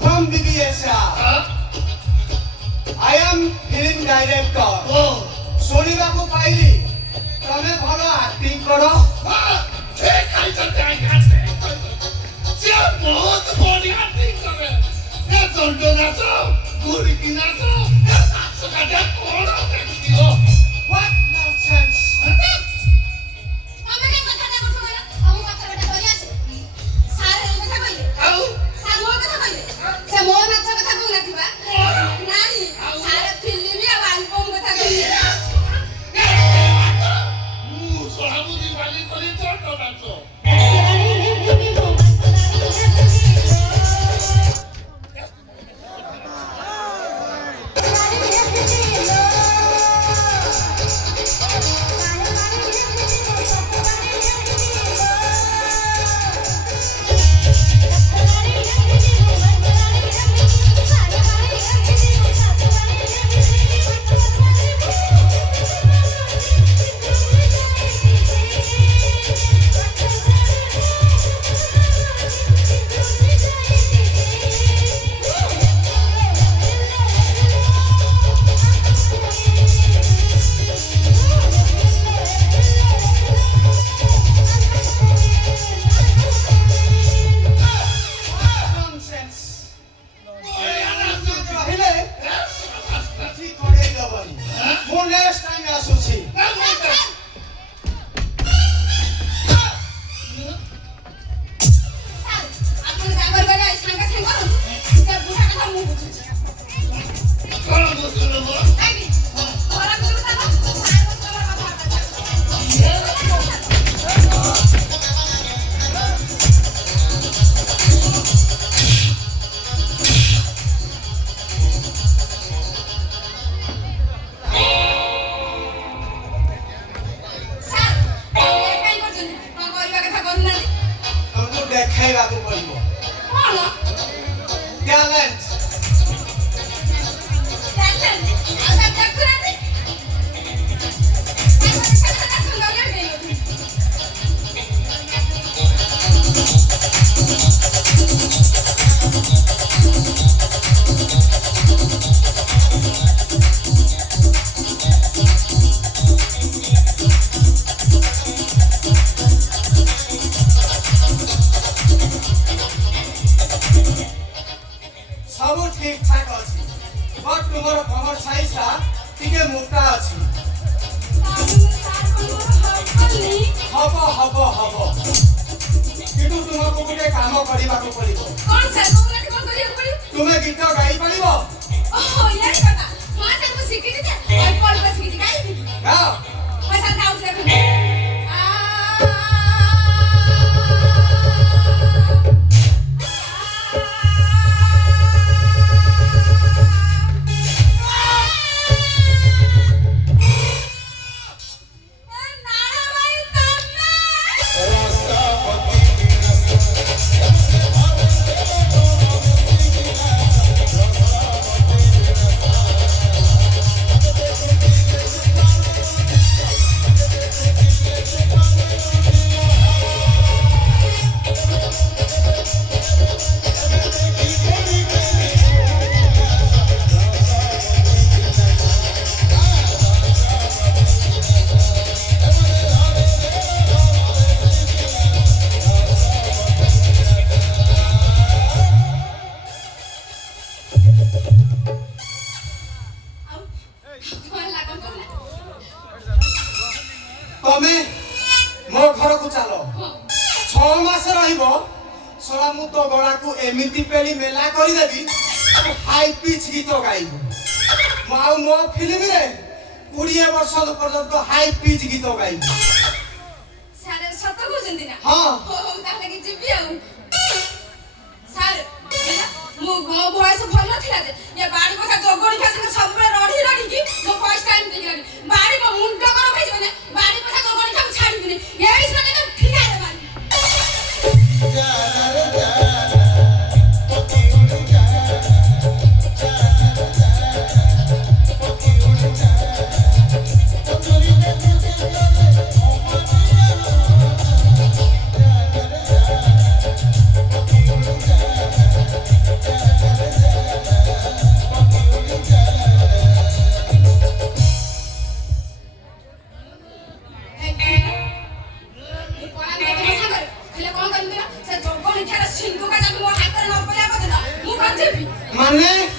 from BBSR. I am film director. ଶୁଣିବାକୁ ପାଇଲି ତମେ ଭଲ ଆକ୍ଟିଂ କର। ସେ ବହୁତ ବଢିଆ ଆକ୍ଟିଂ କରେ। ଏ ଦଣ୍ଡ ନାଚ ଗୁରିକି ନାଚ ନାଚ କାଟିଆ କଣ ଦେଖିବ? What nonsense! ତମେ କାଇଁ କଥାଟା କରୁଛ କହିଲ? ତମ କଥା ବେଟା କହି ଆସେ। ସାର୍ ଏଇ କଥା କହିଲେ। ଆଉ ସାର୍ ମୋ କଥା କହିଲେ। ସେ ମୋ ନାଚ କଥା କହୁନଥିବା। ନାଇଁ ସାର୍ ଫିଲ୍ମ ଆଉ ଆଲବମ୍ କଥା କହିଲେ। ମୁଁ ସହାବୁଦି ବାଲି କରି ଦଣ୍ଡ ନାଚ। ଦେଖେଇବାକୁ ପଡ଼ିବ କଣ? ଟ୍ୟାଲେଣ୍ଟ। ଆଉ ସାର୍ ଦେଖୁନାହାନ୍ତି? ସବୁ ଠିକ ଠାକ ଅଛି ବଟ୍ ତୁମର କମର ସାଇଜଟା ଟିକେ ମୋଟା ଅଛି। ହବ ହବ ହବ କିନ୍ତୁ ତୁମକୁ ଗୋଟେ କାମ କରିବାକୁ ପଡ଼ିବ। କଣ ସାର୍ କହୁନାହାନ୍ତି କଣ କରିବାକୁ ପଡ଼ିବ? ତୁମେ ଗୀତ ଗାଇପାରିବ? ଓହୋ ଏଇ କଥା। ହଁ ସାର୍ ମୁଁ ଶିଖିଛି ଯେ ଅଳ୍ପ ଅଳ୍ପ ଶିଖିଛି। ଗାଇବି? ଗାଅ। ହଁ ସାର୍ ଗାଉଛି ଦେଖନ୍ତୁ। ତମେ ମୋ ଘରକୁ ଚାଲ 6 ମାସ ରହିବ। ଶଳା ମୁଁ ତୋ ଗଳାକୁ ଏମିତି ପେଳି ମେଲା କରିଦେବି ହାଇ ପିଚ୍ ଗୀତ ଗାଇବୁ। ଆଉ ମୋ ଫିଲ୍ମରେ 20 ବର୍ଷ ପର୍ଯ୍ୟନ୍ତ ହାଇ ପିଚ୍ ଗୀତ ଗାଇବୁ। ସାର୍ ସତ କହୁଛନ୍ତି ନା? ହଁ। ହଉ ତାହେଲେ କି ଯିବି ଆଉ। ସାର୍ ମୋ ବୟସ ଭଲ ଥିଲା ଯେ ଏ ବାଡ଼ି ବସା ଜଗଣି ଖାସେ ସବୁବେଳେ ରଢି ରଢିକି ମୋ ବୟସ ଟାଇମ୍ ଦେଇଗଲାଣି। ବାଡ଼ି ମୋ ମୁଣ୍ଡ ଗରମ ହେଇଯିବ ନା ବାଡ଼ି ବସା ଜଗଣି ଖାକୁ ଛାଡ଼ିବିନି। ଏଇ ଶୁଣେ ତ ଠିକାରେ ମାରି। ମାନେ